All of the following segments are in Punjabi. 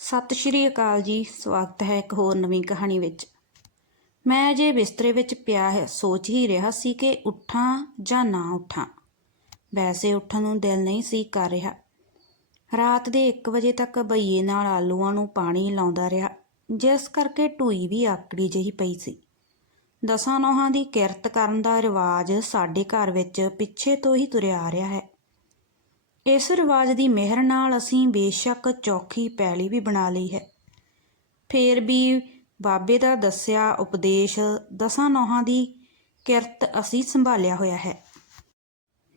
ਸਤਿ ਸ਼੍ਰੀ ਅਕਾਲ ਜੀ। ਸਵਾਗਤ ਹੈ ਇੱਕ ਹੋਰ ਨਵੀਂ ਕਹਾਣੀ ਵਿੱਚ। ਮੈਂ ਜੇ ਬਿਸਤਰੇ ਵਿੱਚ ਪਿਆ ਹੈ। ਸੋਚ ਹੀ ਰਿਹਾ ਸੀ ਕਿ ਉੱਠਾਂ ਜਾਂ ਨਾ ਉੱਠਾਂ। ਵੈਸੇ ਉੱਠਣ ਨੂੰ ਦਿਲ ਨਹੀਂ ਸੀ ਕਰ ਰਿਹਾ। ਰਾਤ ਦੇ 1 ਵਜੇ ਤੱਕ ਬਈਏ ਨਾਲ ਆਲੂਆਂ ਨੂੰ ਪਾਣੀ ਲਾਉਂਦਾ ਰਿਹਾ, ਜਿਸ ਕਰਕੇ ਢੂਈ ਵੀ ਆਕੜੀ ਜਿਹੀ ਪਈ ਸੀ। ਦਸਾਂ ਨੋਹਾਂ ਦੀ ਕਿਰਤ ਕਰਨ ਦਾ ਰਿਵਾਜ ਸਾਡੇ ਘਰ ਵਿੱਚ ਪਿੱਛੇ ਤੋਂ ਹੀ ਤੁਰਿਆ ਆ ਰਿਹਾ ਹੈ। ਇਸ ਰਿਵਾਜ ਦੀ ਮਿਹਰ ਨਾਲ ਅਸੀਂ ਬੇਸ਼ੱਕ ਚੌਖੀ ਪੈਲੀ ਵੀ ਬਣਾ ਲਈ ਹੈ। ਫੇਰ ਵੀ ਬਾਬੇ ਦਾ ਦੱਸਿਆ ਉਪਦੇਸ਼ ਦਸਾਂ ਨੋਹਾਂ ਦੀ ਕਿਰਤ ਅਸੀਂ ਸੰਭਾਲਿਆ ਹੋਇਆ ਹੈ।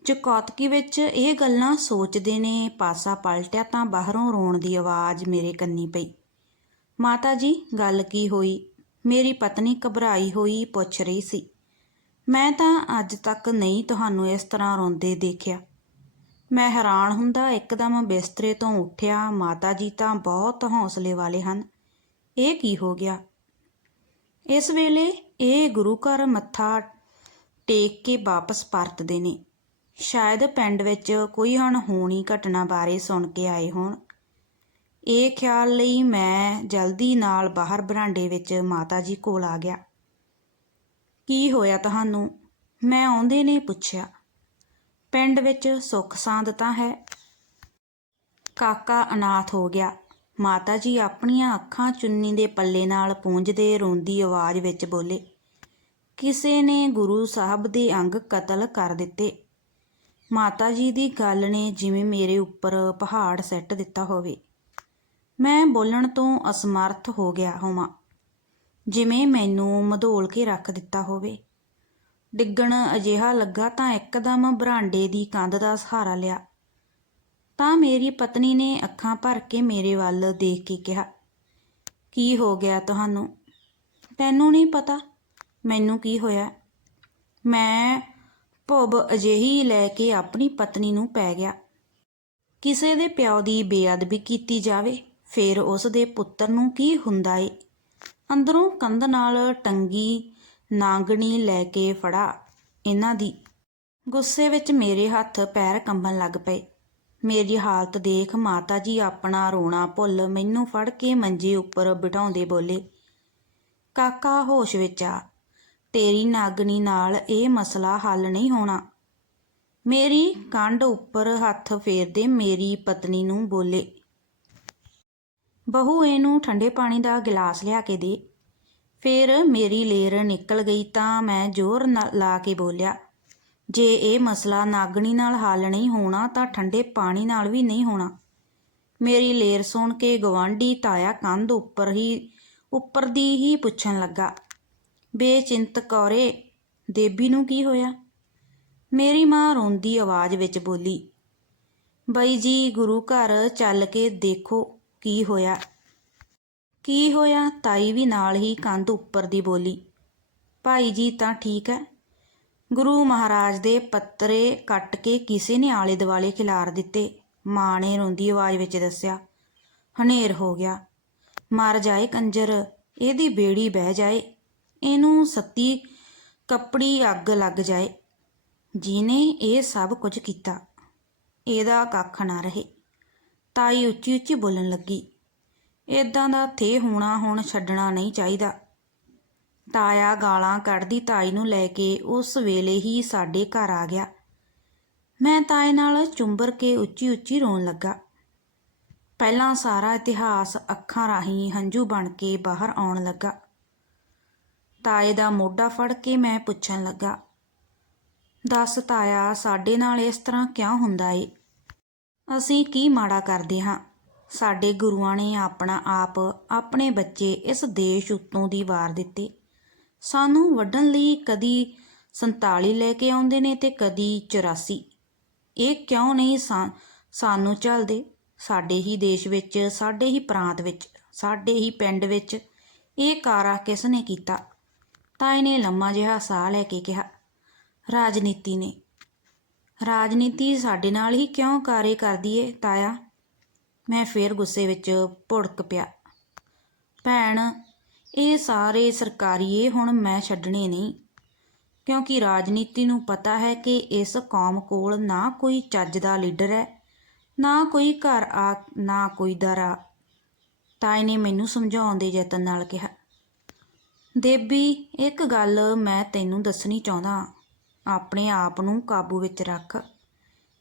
ਚੁਕੌਤਕੀ ਵਿੱਚ ਇਹ ਗੱਲਾਂ ਸੋਚਦੇ ਨੇ, ਪਾਸਾ ਪਲਟਿਆ ਤਾਂ ਬਾਹਰੋਂ ਰੋਣ ਦੀ ਆਵਾਜ਼ ਮੇਰੇ ਕੰਨੀ ਪਈ। ਮਾਤਾ ਜੀ, ਗੱਲ ਕੀ ਹੋਈ? ਮੇਰੀ ਪਤਨੀ ਘਬਰਾਈ ਹੋਈ ਪੁੱਛ ਰਹੀ ਸੀ। ਮੈਂ ਤਾਂ ਅੱਜ ਤੱਕ ਨਹੀਂ ਤੁਹਾਨੂੰ ਇਸ ਤਰ੍ਹਾਂ ਰੋਂਦੇ ਦੇਖਿਆ। ਮੈਂ ਹੈਰਾਨ ਹੁੰਦਾ ਇੱਕਦਮ ਬਿਸਤਰੇ ਤੋਂ ਉੱਠਿਆ ਮਾਤਾ ਜੀ ਤਾਂ ਬਹੁਤ ਹੌਸਲੇ ਵਾਲੇ ਹਨ। ਇਹ ਕੀ ਹੋ ਗਿਆ? ਇਸ ਵੇਲੇ ਇਹ ਗੁਰੂ ਘਰ ਮੱਥਾ ਟੇਕ ਕੇ ਵਾਪਸ ਪਰਤਦੇ ਨੇ। ਸ਼ਾਇਦ ਪਿੰਡ ਵਿੱਚ ਕੋਈ ਅਣਹੋਣੀ ਘਟਨਾ ਬਾਰੇ ਸੁਣ ਕੇ ਆਏ ਹੋਣ। ਇਹ ਖਿਆਲ ਲਈ ਮੈਂ ਜਲਦੀ ਨਾਲ ਬਾਹਰ ਬਰਾਂਡੇ ਵਿੱਚ ਮਾਤਾ ਜੀ ਕੋਲ ਆ ਗਿਆ। ਕੀ ਹੋਇਆ ਤੁਹਾਨੂੰ? ਮੈਂ ਆਉਂਦੇ ਨੇ ਪੁੱਛਿਆ। ਪਿੰਡ ਵਿੱਚ ਸੁੱਖ ਸਾਂਦ ਤਾਂ ਹੈ। ਕਾਕਾ ਅਨਾਥ ਹੋ ਗਿਆ। ਮਾਤਾ ਜੀ ਆਪਣੀਆਂ ਅੱਖਾਂ ਚੁੰਨੀ ਦੇ ਪੱਲੇ ਨਾਲ ਪੂੰਝਦੇ ਰੋਂਦੀ ਆਵਾਜ਼ ਵਿੱਚ ਬੋਲੇ, ਕਿਸੇ ਨੇ ਗੁਰੂ ਸਾਹਿਬ ਦੇ ਅੰਗ ਕਤਲ ਕਰ ਦਿੱਤੇ। ਮਾਤਾ ਜੀ ਦੀ ਗੱਲ ਨੇ ਜਿਵੇਂ ਮੇਰੇ ਉੱਪਰ ਪਹਾੜ ਸੱਟ ਦਿੱਤਾ ਹੋਵੇ। ਮੈਂ ਬੋਲਣ ਤੋਂ ਅਸਮਰਥ ਹੋ ਗਿਆ ਹੋਵਾਂ। ਜਿਵੇਂ ਮੈਨੂੰ ਮਧੋਲ ਕੇ ਰੱਖ ਦਿੱਤਾ ਹੋਵੇ। ਡਿੱਗਣ ਅਜਿਹਾ ਲੱਗਾ ਤਾਂ ਇੱਕਦਮ ਬਰਾਂਡੇ ਦੀ ਕੰਧ ਦਾ ਸਹਾਰਾ ਲਿਆ। ਤਾਂ ਮੇਰੀ ਪਤਨੀ ਨੇ ਅੱਖਾਂ ਭਰ ਕੇ ਮੇਰੇ ਵੱਲ ਦੇਖ ਕੇ ਕਿਹਾ, ਕੀ ਹੋ ਗਿਆ ਤੁਹਾਨੂੰ? ਤੈਨੂੰ ਨਹੀਂ ਪਤਾ? ਮੈਨੂੰ ਕੀ ਹੋਇਆ? ਮੈਂ ਭੁੱਬ ਅਜਿਹੀ ਲੈ ਕੇ ਆਪਣੀ ਪਤਨੀ ਨੂੰ ਪੈ ਗਿਆ। ਕਿਸੇ ਦੇ ਪਿਓ ਦੀ ਬੇਅਦਬੀ ਕੀਤੀ ਜਾਵੇ, ਫਿਰ ਉਸ ਦੇ ਪੁੱਤਰ ਨੂੰ ਕੀ ਹੁੰਦਾ ਏ? ਅੰਦਰੋਂ ਕੰਧ ਨਾਲ ਟੰਗੀ ਨਾਂਗਣੀ ਲੈ ਕੇ ਫੜਾ। ਇਹਨਾਂ ਦੀ ਗੁੱਸੇ ਵਿੱਚ ਮੇਰੇ ਹੱਥ ਪੈਰ ਕੰਬਣ ਲੱਗ ਪਏ। ਮੇਰੀ ਹਾਲਤ ਦੇਖ ਮਾਤਾ ਜੀ ਆਪਣਾ ਰੋਣਾ ਭੁੱਲ ਮੈਨੂੰ ਫੜ ਕੇ ਮੰਜੇ ਉੱਪਰ ਬਿਠਾਉਂਦੇ ਬੋਲੇ, ਕਾਕਾ ਹੋਸ਼ ਵਿੱਚ ਆ। ਤੇਰੀ ਨਾਗਣੀ ਨਾਲ ਇਹ ਮਸਲਾ ਹੱਲ ਨਹੀਂ ਹੋਣਾ। ਮੇਰੀ ਕੰਡ ਉੱਪਰ ਹੱਥ ਫੇਰਦੇ ਮੇਰੀ ਪਤਨੀ ਨੂੰ ਬੋਲੇ, ਬਹੂ, ਇਹਨੂੰ ਠੰਡੇ ਪਾਣੀ ਦਾ ਗਿਲਾਸ ਲਿਆ ਕੇ ਦੇ। ਫਿਰ ਮੇਰੀ ਲੇਰ ਨਿਕਲ ਗਈ ਤਾਂ ਮੈਂ ਜ਼ੋਰ ਨਾਲ ਲਾ ਕੇ ਬੋਲਿਆ, ਜੇ ਇਹ ਮਸਲਾ ਨਾਗਣੀ ਨਾਲ ਹੱਲ ਨਹੀਂ ਹੋਣਾ ਤਾਂ ਠੰਡੇ ਪਾਣੀ ਨਾਲ ਵੀ ਨਹੀਂ ਹੋਣਾ। ਮੇਰੀ ਲੇਰ ਸੁਣ ਕੇ ਗਵਾਂਢੀ ਤਾਇਆ ਕੰਧ ਉੱਪਰ ਹੀ, ਉੱਪਰ ਦੀ ਹੀ ਪੁੱਛਣ ਲੱਗਾ, ਬੇਚਿੰਤ ਕੌਰੇ, ਦੇਬੀ ਨੂੰ ਕੀ ਹੋਇਆ? ਮੇਰੀ ਮਾਂ ਰੋਂਦੀ ਆਵਾਜ਼ ਵਿੱਚ ਬੋਲੀ, ਬਈ ਜੀ ਗੁਰੂ ਘਰ ਚੱਲ ਕੇ ਦੇਖੋ ਕੀ ਹੋਇਆ। ਕੀ ਹੋਇਆ? ਤਾਈ ਵੀ ਨਾਲ ਹੀ ਕੰਧ ਉੱਪਰ ਦੀ ਬੋਲੀ। ਭਾਈ ਜੀ ਤਾਂ ਠੀਕ ਹੈ ਗੁਰੂ ਮਹਾਰਾਜ ਦੇ ਪੱਤਰੇ ਕੱਟ ਕੇ ਕਿਸੇ ਨੇ ਆਲੇ ਦੁਆਲੇ ਖਿਲਾਰ ਦਿੱਤੇ। ਮਾਂ ਨੇ ਰੋਂਦੀ ਆਵਾਜ਼ ਵਿੱਚ ਦੱਸਿਆ, ਹਨੇਰ ਹੋ ਗਿਆ। ਮਰ ਜਾਏ ਕੰਜਰ, ਇਹਦੀ ਬੇੜੀ ਬਹਿ ਜਾਏ। ਇਹਨੂੰ ਸੱਤੀ ਕੱਪੜੀ ਅੱਗ ਲੱਗ ਜਾਏ। ਜਿਨੇ ਇਹ ਸਭ ਕੁਝ ਕੀਤਾ, ਇਹਦਾ ਕੱਖ ਨਾ ਰਹੇ। ਤਾਈ ਉੱਚੀ ਉੱਚੀ ਬੋਲਣ ਲੱਗੀ। ਇਦਾਂ ਦਾ ਥੇ ਹੋਣਾ ਹੁਣ ਛੱਡਣਾ ਨਹੀਂ ਚਾਹੀਦਾ। ਤਾਇਆ ਗਾਲਾਂ ਕੱਢਦੀ ਤਾਈ ਨੂੰ ਲੈ ਕੇ ਉਸ ਵੇਲੇ ਹੀ ਸਾਡੇ ਘਰ ਆ ਗਿਆ। ਮੈਂ ਤਾਏ ਨਾਲ ਚੁੰਬਰ ਕੇ ਉੱਚੀ ਉੱਚੀ ਰੋਣ ਲੱਗਾ। ਪਹਿਲਾਂ ਸਾਰਾ ਇਤਿਹਾਸ ਅੱਖਾਂ ਰਾਹੀਂ ਹੰਝੂ ਬਣ ਕੇ ਬਾਹਰ ਆਉਣ ਲੱਗਾ। ਤਾਏ ਦਾ ਮੋਢਾ ਫੜ ਕੇ ਮੈਂ ਪੁੱਛਣ ਲੱਗਾ, ਦੱਸ ਤਾਇਆ, ਸਾਡੇ ਨਾਲ ਇਸ ਤਰ੍ਹਾਂ ਕਿਉਂ ਹੁੰਦਾ ਏ? ਅਸੀਂ ਕੀ ਮਾੜਾ ਕਰਦੇ ਹਾਂ? ਸਾਡੇ ਗੁਰੂਆਂ ਨੇ ਆਪਣਾ ਆਪ ਆਪਣੇ ਬੱਚੇ ਇਸ ਦੇਸ਼ ਉੱਤੋਂ ਦੀ ਵਾਰ ਦਿੱਤੇ। ਸਾਨੂੰ ਵੱਢਣ ਲਈ ਕਦੀ 47 ਲੈ ਕੇ ਆਉਂਦੇ ਨੇ ਤੇ ਕਦੀ 84 ਇਹ ਕਿਉਂ ਨਹੀਂ ਸਾਨੂੰ ਚੱਲਦੇ? ਸਾਡੇ ਹੀ ਦੇਸ਼ ਵਿੱਚ, ਸਾਡੇ ਹੀ ਪ੍ਰਾਂਤ ਵਿੱਚ, ਸਾਡੇ ਹੀ ਪਿੰਡ ਵਿੱਚ ਇਹ ਕਾਰਾ ਕਿਸ ਨੇ ਕੀਤਾ? ਤਾਂ ਇਹਨੇ ਲੰਮਾ ਜਿਹਾ ਸਾਹ ਲੈ ਕੇ ਕਿਹਾ, ਰਾਜਨੀਤੀ ਨੇ। ਰਾਜਨੀਤੀ ਸਾਡੇ ਨਾਲ ਹੀ ਕਿਉਂ ਕਾਰੇ ਕਰਦੀ ਏ ਤਾਇਆ? ਮੈਂ ਫੇਰ ਗੁੱਸੇ ਵਿੱਚ ਭੁੜਕ ਪਿਆ। ਭੈਣ, ਇਹ ਸਾਰੇ ਸਰਕਾਰੀਏ ਹੁਣ ਮੈਂ ਛੱਡਣੇ ਨਹੀਂ, ਕਿਉਂਕਿ ਰਾਜਨੀਤੀ ਨੂੰ ਪਤਾ ਹੈ ਕਿ ਇਸ ਕੌਮ ਕੋਲ ਨਾ ਕੋਈ ਚੱਜ ਦਾ ਲੀਡਰ ਹੈ, ਨਾ ਕੋਈ ਘਰ ਆ, ਨਾ ਕੋਈ ਦਰਾ ਤਾਈ ਨੇ ਮੈਨੂੰ ਸਮਝਾਉਣ ਦੇ ਯਤਨ ਨਾਲ ਕਿਹਾ, ਦੇਬੀ, ਇੱਕ ਗੱਲ ਮੈਂ ਤੈਨੂੰ ਦੱਸਣੀ ਚਾਹੁੰਦਾ ਆਪਣੇ ਆਪ ਨੂੰ ਕਾਬੂ ਵਿੱਚ ਰੱਖ।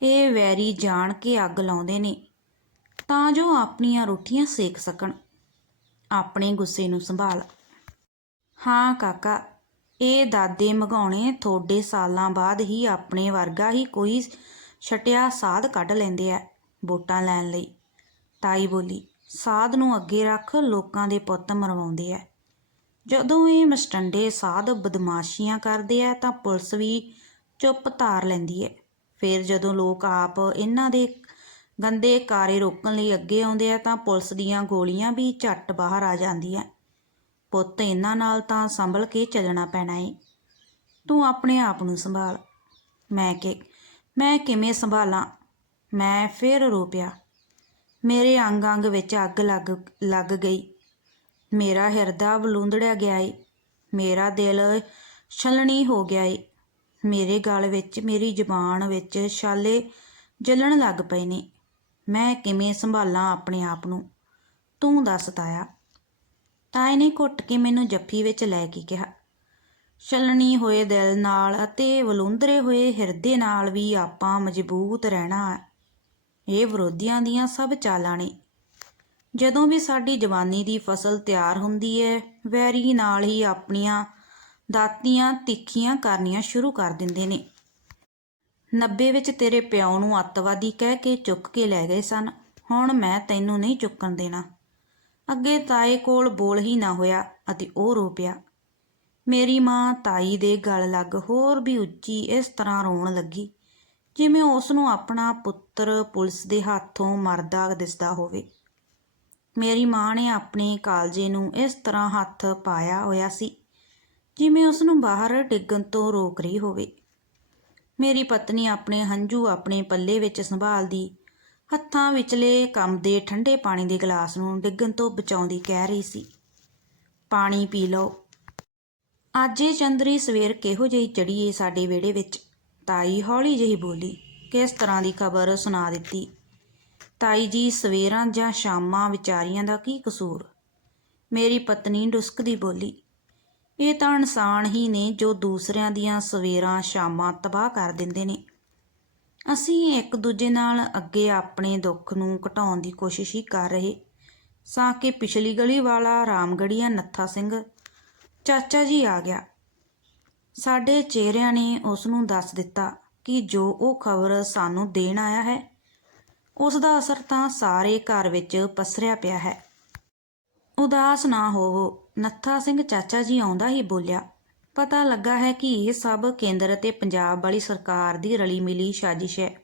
ਇਹ ਵੈਰੀ ਜਾਣ ਕੇ ਅੱਗ ਲਾਉਂਦੇ ਨੇ। ਤਾਂ ਜੋ ਆਪਣੀਆਂ ਰੋਟੀਆਂ ਸੇਕ ਸਕਣ। ਆਪਣੇ ਗੁੱਸੇ ਨੂੰ ਸੰਭਾਲ। ਹਾਂ, ਕਾਕਾ, ਇਹ ਦਾਦੇ ਮਗਾਉਣੇ ਥੋੜੇ ਸਾਲਾਂ ਬਾਅਦ ਹੀ ਆਪਣੇ ਵਰਗਾ ਹੀ ਕੋਈ ਛਟਿਆ ਸਾਧ ਕੱਢ ਲੈਂਦੇ ਆ ਵੋਟਾਂ ਲੈਣ ਲਈ। ਤਾਈ ਬੋਲੀ, ਸਾਧ ਨੂੰ ਅੱਗੇ ਰੱਖ ਲੋਕਾਂ ਦੇ ਪੁੱਤ ਮਰਵਾਉਂਦੇ ਆ। ਜਦੋਂ ਇਹ ਮਸਟੰਡੇ ਸਾਧ ਬਦਮਾਸ਼ੀਆਂ ਕਰਦੇ ਆ ਤਾਂ ਪੁਲਿਸ ਵੀ ਚੁੱਪ ਧਾਰ ਲੈਂਦੀ ਹੈ ਫਿਰ ਜਦੋਂ ਲੋਕ ਆਪ ਇਹਨਾਂ ਦੇ ਗੰਦੇ ਕਾਰੇ ਰੋਕਣ ਲਈ ਅੱਗੇ ਆਉਂਦੇ ਆ ਤਾਂ ਪੁਲਿਸ ਦੀਆਂ ਗੋਲੀਆਂ ਵੀ ਝੱਟ ਬਾਹਰ ਆ ਜਾਂਦੀਆਂ। ਪੁੱਤ ਇਹਨਾਂ ਨਾਲ ਤਾਂ ਸੰਭਲ ਕੇ ਚੱਲਣਾ ਪੈਣਾ ਏ। ਤੂੰ ਆਪਣੇ ਆਪ ਨੂੰ ਸੰਭਾਲ। ਮੈਂ ਕਿ, ਮੈਂ ਕਿਵੇਂ ਸੰਭਾਲਾਂ? ਮੈਂ ਫਿਰ ਰੋ ਪਿਆ। ਮੇਰੇ ਅੰਗ ਅੰਗ ਵਿੱਚ ਅੱਗ ਲੱਗ ਲੱਗ ਗਈ। ਮੇਰਾ ਹਿਰਦਾ ਬਲੂੰਦੜਿਆ ਗਿਆ ਏ। ਮੇਰਾ ਦਿਲ ਛਲਣੀ ਹੋ ਗਿਆ ਏ। ਮੇਰੇ ਗਲ ਵਿੱਚ, ਮੇਰੀ ਜ਼ੁਬਾਨ ਵਿੱਚ ਛਾਲੇ ਜਲਣ ਲੱਗ ਪਏ ਨੇ। ਮੈਂ ਕਿਵੇਂ ਸੰਭਾਲਾਂ ਆਪਣੇ ਆਪ ਨੂੰ? ਤੂੰ ਦੱਸ ਤਾਇਆ। ਤਾਏ ਨੇ ਘੁੱਟ ਕੇ ਮੈਨੂੰ ਜੱਫੀ ਵਿੱਚ ਲੈ ਕੇ ਕਿਹਾ। ਛਲਣੀ ਹੋਏ ਦਿਲ ਨਾਲ ਅਤੇ ਵਲੂੰਦਰੇ ਹੋਏ ਹਿਰਦੇ ਨਾਲ ਵੀ ਆਪਾਂ ਮਜ਼ਬੂਤ ਰਹਿਣਾ ਹੈ। ਇਹ ਵਿਰੋਧੀਆਂ ਦੀਆਂ ਸਭ ਚਾਲਾਂ ਨੇ। ਜਦੋਂ ਵੀ ਸਾਡੀ ਜਵਾਨੀ ਦੀ ਫਸਲ ਤਿਆਰ ਹੁੰਦੀ ਹੈ ਵੈਰੀ ਨਾਲ ਹੀ ਆਪਣੀਆਂ ਦਾਤੀਆਂ ਤਿੱਖੀਆਂ ਕਰਨੀਆਂ ਸ਼ੁਰੂ ਕਰ ਦਿੰਦੇ ਨੇ। 90 ਵਿੱਚ ਤੇਰੇ ਪਿਓ ਨੂੰ ਅੱਤਵਾਦੀ ਕਹਿ ਕੇ ਚੁੱਕ ਕੇ ਲੈ ਗਏ ਸਨ। ਹੁਣ ਮੈਂ ਤੈਨੂੰ ਨਹੀਂ ਚੁੱਕਣ ਦੇਣਾ। ਅੱਗੇ ਤਾਏ ਕੋਲ ਬੋਲ ਹੀ ਨਾ ਹੋਇਆ ਅਤੇ ਉਹ ਰੋ ਪਿਆ। ਮੇਰੀ ਮਾਂ ਤਾਈ ਦੇ ਗਲ ਲੱਗ ਹੋਰ ਵੀ ਉੱਚੀ ਇਸ ਤਰ੍ਹਾਂ ਰੋਣ ਲੱਗੀ, ਜਿਵੇਂ ਉਸ ਨੂੰ ਆਪਣਾ ਪੁੱਤਰ ਪੁਲਿਸ ਦੇ ਹੱਥੋਂ ਮਰਦਾ ਦਿਸਦਾ ਹੋਵੇ। ਮੇਰੀ ਮਾਂ ਨੇ ਆਪਣੇ ਕਾਲਜੇ ਨੂੰ ਇਸ ਤਰ੍ਹਾਂ ਹੱਥ ਪਾਇਆ ਹੋਇਆ ਸੀ, ਜਿਵੇਂ ਉਸ ਨੂੰ ਬਾਹਰ ਡਿੱਗਣ ਤੋਂ ਰੋਕ ਰਹੀ ਹੋਵੇ। ਮੇਰੀ ਪਤਨੀ ਆਪਣੇ ਹੰਝੂ ਆਪਣੇ ਪੱਲੇ ਵਿੱਚ ਸੰਭਾਲਦੀ, ਹੱਥਾਂ ਵਿਚਲੇ ਕੰਮਦੇ ਠੰਡੇ ਪਾਣੀ ਦੇ ਗਲਾਸ ਨੂੰ ਡਿੱਗਣ ਤੋਂ ਬਚਾਉਂਦੀ ਕਹਿ ਰਹੀ ਸੀ। ਪਾਣੀ ਪੀ ਲਓ। ਅੱਜ ਇਹ ਚੰਦਰੀ ਸਵੇਰ ਕਿਹੋ ਜਿਹੀ ਚੜੀ ਏ ਸਾਡੇ ਵਿਹੜੇ ਵਿੱਚ? ਤਾਈ ਹੌਲੀ ਜਿਹੀ ਬੋਲੀ, ਕਿਸ ਤਰ੍ਹਾਂ ਦੀ ਖਬਰ ਸੁਣਾ ਦਿੱਤੀ? ਤਾਈ ਜੀ ਸਵੇਰਾਂ ਜਾਂ ਸ਼ਾਮਾਂ ਵਿਚਾਰੀਆਂ ਦਾ ਕੀ ਕਸੂਰ? ਮੇਰੀ ਪਤਨੀ ਡੁਸਕਦੀ ਬੋਲੀ ਇਹ ਤਾਂ ਇਨਸਾਨ ਹੀ ਨੇ ਜੋ ਦੂਸਰਿਆਂ ਦੀਆਂ ਸਵੇਰਾਂ ਸ਼ਾਮਾਂ ਤਬਾਹ ਕਰ ਦਿੰਦੇ ਨੇ। ਅਸੀਂ ਇੱਕ ਦੂਜੇ ਨਾਲ ਅੱਗੇ ਆਪਣੇ ਦੁੱਖ ਨੂੰ ਘਟਾਉਣ ਦੀ ਕੋਸ਼ਿਸ਼ ਹੀ ਕਰ ਰਹੇ। ਸਾਂ ਕਿ ਪਿਛਲੀ ਗਲੀ ਵਾਲਾ ਰਾਮਗੜੀਆ ਨੱਥਾ ਸਿੰਘ, ਚਾਚਾ ਜੀ ਆ ਗਿਆ। ਸਾਡੇ ਚਿਹਰਿਆਂ ਨੇ ਉਸ ਨੂੰ ਦੱਸ ਦਿੱਤਾ ਕਿ ਜੋ ਉਹ ਖਬਰ ਸਾਨੂੰ ਦੇਣ ਆਇਆ ਹੈ ਉਸ ਦਾ ਅਸਰ ਤਾਂ ਸਾਰੇ ਘਰ ਵਿੱਚ ਪਸਰਿਆ ਪਿਆ ਹੈ। ਉਦਾਸ ਨਾ ਹੋਵੋ। ਨੱਥਾ ਸਿੰਘ ਚਾਚਾ ਜੀ ਆਉਂਦਾ ਹੀ ਬੋਲਿਆ, ਪਤਾ ਲੱਗਾ ਹੈ ਕਿ ਇਹ ਸਭ ਕੇਂਦਰ ਅਤੇ ਪੰਜਾਬ ਵਾਲੀ ਸਰਕਾਰ ਦੀ ਰਲੀ ਮਿਲੀ ਸਾਜ਼ਿਸ਼ ਹੈ।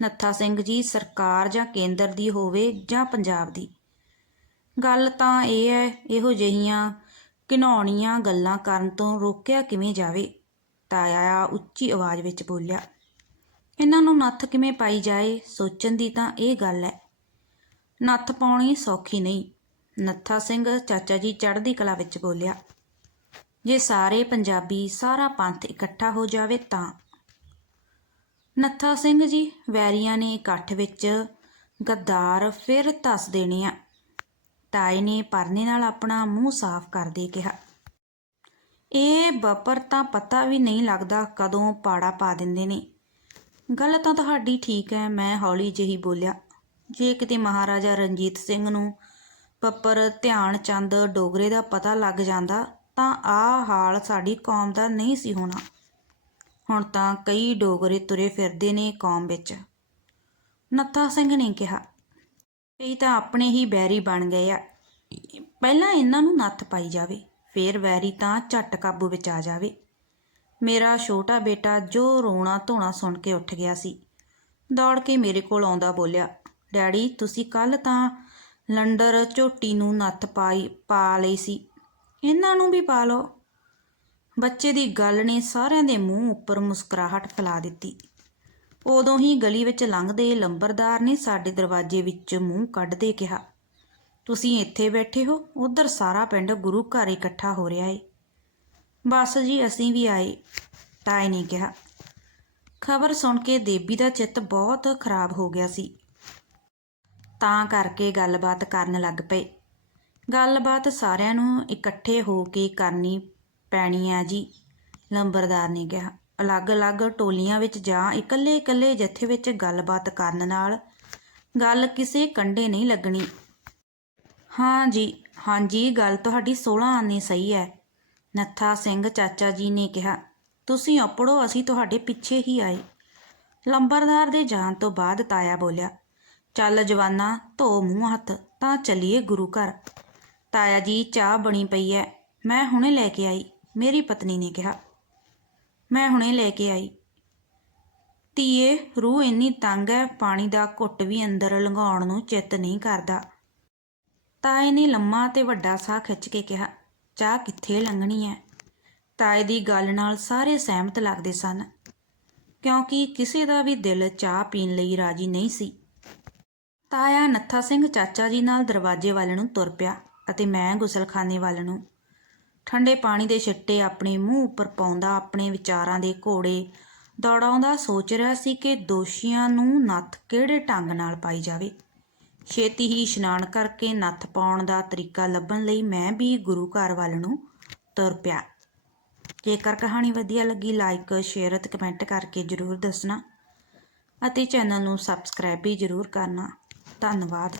ਨੱਥਾ ਸਿੰਘ ਜੀ, ਸਰਕਾਰ ਜਾਂ ਕੇਂਦਰ ਦੀ ਹੋਵੇ ਜਾਂ ਪੰਜਾਬ ਦੀ। ਗੱਲ ਤਾਂ ਇਹ ਹੈ, ਇਹੋ ਜਿਹੀਆਂ ਘਿਨਾਉਣੀਆਂ ਗੱਲਾਂ ਕਰਨ ਤੋਂ ਰੋਕਿਆ ਕਿਵੇਂ ਜਾਵੇ? ਤਾਇਆ ਉੱਚੀ ਆਵਾਜ਼ ਵਿੱਚ ਬੋਲਿਆ, ਇਹਨਾਂ ਨੂੰ ਨੱਥ ਕਿਵੇਂ ਪਾਈ ਜਾਏ, ਸੋਚਣ ਦੀ ਤਾਂ ਇਹ ਗੱਲ ਹੈ। ਨੱਥ ਪਾਉਣੀ ਸੌਖੀ ਨਹੀਂ। ਨੱਥਾ ਸਿੰਘ ਚਾਚਾ ਜੀ ਚੜ੍ਹਦੀ ਕਲਾ ਵਿੱਚ ਬੋਲਿਆ, ਜੇ ਸਾਰੇ ਪੰਜਾਬੀ ਸਾਰਾ ਪੰਥ ਇਕੱਠਾ ਹੋ ਜਾਵੇ ਤਾਂ। ਨੱਥਾ ਸਿੰਘ ਜੀ ਵੈਰੀਆਂ ਨੇ ਇਕੱਠ ਵਿੱਚ ਗੱਦਾਰ ਫਿਰ ਧੱਸ ਦੇਣੇ ਆ। ਤਾਏ ਨੇ ਪਰਨੇ ਨਾਲ ਆਪਣਾ ਮੂੰਹ ਸਾਫ਼ ਕਰਦੇ ਕਿਹਾ, ਇਹ ਬਪਰ ਤਾਂ ਪਤਾ ਵੀ ਨਹੀਂ ਲੱਗਦਾ ਕਦੋਂ ਪਾੜਾ ਪਾ ਦਿੰਦੇ ਨੇ। ਗੱਲ ਤਾਂ ਤੁਹਾਡੀ ਠੀਕ ਹੈ, ਮੈਂ ਹੌਲੀ ਜਿਹੀ ਬੋਲਿਆ, ਜੇ ਕਿਤੇ ਮਹਾਰਾਜਾ ਰਣਜੀਤ ਸਿੰਘ ਨੂੰ ਬੱਪਰ ਧਿਆਨ ਚੰਦ ਡੋਗਰੇ ਦਾ ਪਤਾ ਲੱਗ ਜਾਂਦਾ ਤਾਂ ਆਹ ਹਾਲ ਸਾਡੀ ਕੌਮ ਦਾ ਨਹੀਂ ਸੀ ਹੋਣਾ। ਹੁਣ ਤਾਂ ਕਈ ਡੋਗਰੇ ਤੁਰੇ ਫਿਰਦੇ ਨੇ ਕੌਮ ਵਿੱਚ। ਨੱਥਾ ਸਿੰਘ ਨੇ ਕਿਹਾ, ਇਹ ਤਾਂ ਆਪਣੇ ਹੀ ਬੈਰੀ ਬਣ ਗਏ ਆ। ਪਹਿਲਾਂ ਇਹਨਾਂ ਨੂੰ ਨੱਥ ਪਾਈ ਜਾਵੇ, ਫੇਰ ਵੈਰੀ ਤਾਂ ਝੱਟ ਕਾਬੂ ਵਿੱਚ ਆ ਜਾਵੇ। ਮੇਰਾ ਛੋਟਾ ਬੇਟਾ ਜੋ ਰੋਣਾ ਧੋਣਾ ਸੁਣ ਕੇ ਉੱਠ ਗਿਆ ਸੀ। ਦੌੜ ਕੇ ਮੇਰੇ ਕੋਲ ਆਉਂਦਾ ਬੋਲਿਆ, ਡੈਡੀ, ਤੁਸੀਂ ਕੱਲ ਤਾਂ ਲੰਡਰ ਝੋਟੀ ਨੂੰ ਨੱਥ ਪਾਈ, ਪਾ ਲਈ ਸੀ। ਇਹਨਾਂ ਨੂੰ ਵੀ ਪਾ ਲਓ। ਬੱਚੇ ਦੀ ਗੱਲ ਨੇ ਸਾਰਿਆਂ ਦੇ ਮੂੰਹ ਉੱਪਰ ਮੁਸਕਰਾਹਟ ਫੈਲਾ ਦਿੱਤੀ। ਉਦੋਂ ਹੀ ਗਲੀ ਵਿੱਚ ਲੰਘਦੇ ਲੰਬਰਦਾਰ ਨੇ ਸਾਡੇ ਦਰਵਾਜ਼ੇ ਵਿੱਚ ਮੂੰਹ ਕੱਢਦੇ ਕਿਹਾ, ਤੁਸੀਂ ਇੱਥੇ ਬੈਠੇ ਹੋ, ਉਧਰ ਸਾਰਾ ਪਿੰਡ ਗੁਰੂ ਘਰ ਇਕੱਠਾ ਹੋ ਰਿਹਾ ਏ। ਬਸ ਜੀ, ਅਸੀਂ ਵੀ ਆਏ। ਤਾਏ ਨੇ ਕਿਹਾ। ਖਬਰ ਸੁਣ ਕੇ ਦੇਬੀ ਦਾ ਚਿੱਤ ਬਹੁਤ ਖਰਾਬ ਹੋ ਗਿਆ ਸੀ। ਤਾਂ ਕਰਕੇ ਗੱਲਬਾਤ ਕਰਨ ਲੱਗ ਪਏ। ਗੱਲਬਾਤ ਸਾਰਿਆਂ ਨੂੰ ਇਕੱਠੇ ਹੋ ਕੇ ਕਰਨੀ ਪੈਣੀ ਆ ਜੀ, ਲੰਬਰਦਾਰ ਨੇ ਕਿਹਾ। ਅਲੱਗ-ਅਲੱਗ ਟੋਲੀਆਂ ਵਿੱਚ ਜਾਂ ਇਕੱਲੇ-ਇਕੱਲੇ ਜਥੇ ਵਿੱਚ ਗੱਲਬਾਤ ਕਰਨ ਨਾਲ ਗੱਲ ਕਿਸੇ ਕੰਡੇ ਨਹੀਂ ਲੱਗਣੀ। ਹਾਂ ਜੀ ਹਾਂਜੀ ਗੱਲ ਤੁਹਾਡੀ 16 ਆਨੇ ਸਹੀ ਹੈ, ਨੱਥਾ ਸਿੰਘ ਚਾਚਾ ਜੀ ਨੇ ਕਿਹਾ। ਤੁਸੀਂ ਅਪੜੋ ਅਸੀਂ ਤੁਹਾਡੇ ਪਿੱਛੇ ਹੀ ਆਏ। ਲੰਬਰਦਾਰ ਦੇ ਜਾਣ ਤੋਂ ਬਾਅਦ ਤਾਇਆ ਬੋਲਿਆ ਚੱਲ ਜਵਾਨਾ, ਧੋ ਮੂੰਹ ਹੱਥ, ਤਾਂ ਚਲੀਏ ਗੁਰੂ ਘਰ। ਤਾਇਆ ਜੀ, ਚਾਹ ਬਣੀ ਪਈ ਐ। ਮੈਂ ਹੁਣੇ ਲੈ ਕੇ ਆਈ। ਮੇਰੀ ਪਤਨੀ ਨੇ ਕਿਹਾ। ਮੈਂ ਹੁਣੇ ਲੈ ਕੇ ਆਈ। ਧੀਏ, ਰੂਹ ਇੰਨੀ ਤੰਗ ਐ, ਪਾਣੀ ਦਾ ਘੁੱਟ ਵੀ ਅੰਦਰ ਲੰਘਾਉਣ ਨੂੰ ਚਿੱਤ ਨਹੀਂ ਕਰਦਾ। ਤਾਏ ਨੇ ਲੰਮਾ ਤੇ ਵੱਡਾ ਸਾਹ ਖਿੱਚ ਕੇ ਕਿਹਾ, ਚਾਹ ਕਿੱਥੇ ਲੰਘਣੀ ਐ? ਤਾਏ ਦੀ ਗੱਲ ਨਾਲ ਸਾਰੇ ਸਹਿਮਤ ਲੱਗਦੇ ਸਨ। ਕਿਉਂਕਿ ਕਿਸੇ ਦਾ ਵੀ ਦਿਲ ਚਾਹ ਪੀਣ ਲਈ ਰਾਜੀ ਨਹੀਂ ਸੀ। ਤਾਇਆ ਨੱਥਾ ਸਿੰਘ ਚਾਚਾ ਜੀ ਨਾਲ ਦਰਵਾਜ਼ੇ ਵੱਲ ਨੂੰ ਤੁਰ ਪਿਆ ਅਤੇ ਮੈਂ ਗੁਸਲਖਾਨੇ ਵੱਲ ਨੂੰ। ਠੰਡੇ ਪਾਣੀ ਦੇ ਛਿੱਟੇ ਆਪਣੇ ਮੂੰਹ ਉੱਪਰ ਪਾਉਂਦਾ ਆਪਣੇ ਵਿਚਾਰਾਂ ਦੇ ਘੋੜੇ ਦੌੜਾਉਂਦਾ ਸੋਚ ਰਿਹਾ ਸੀ ਕਿ ਦੋਸ਼ੀਆਂ ਨੂੰ ਨੱਥ ਕਿਹੜੇ ਢੰਗ ਨਾਲ ਪਾਈ ਜਾਵੇ। ਛੇਤੀ ਹੀ ਇਸ਼ਨਾਨ ਕਰਕੇ ਨੱਥ ਪਾਉਣ ਦਾ ਤਰੀਕਾ ਲੱਭਣ ਲਈ ਮੈਂ ਵੀ ਗੁਰੂ ਘਰ ਵੱਲ ਨੂੰ ਤੁਰ ਪਿਆ। ਜੇਕਰ ਕਹਾਣੀ ਵਧੀਆ ਲੱਗੀ ਲਾਈਕ ਸ਼ੇਅਰ ਅਤੇ ਕਮੈਂਟ ਕਰਕੇ ਜਰੂਰ ਦੱਸਣਾ ਅਤੇ ਚੈਨਲ ਨੂੰ ਸਬਸਕ੍ਰਾਈਬ ਵੀ ਜਰੂਰ ਕਰਨਾ। ਧੰਨਵਾਦ।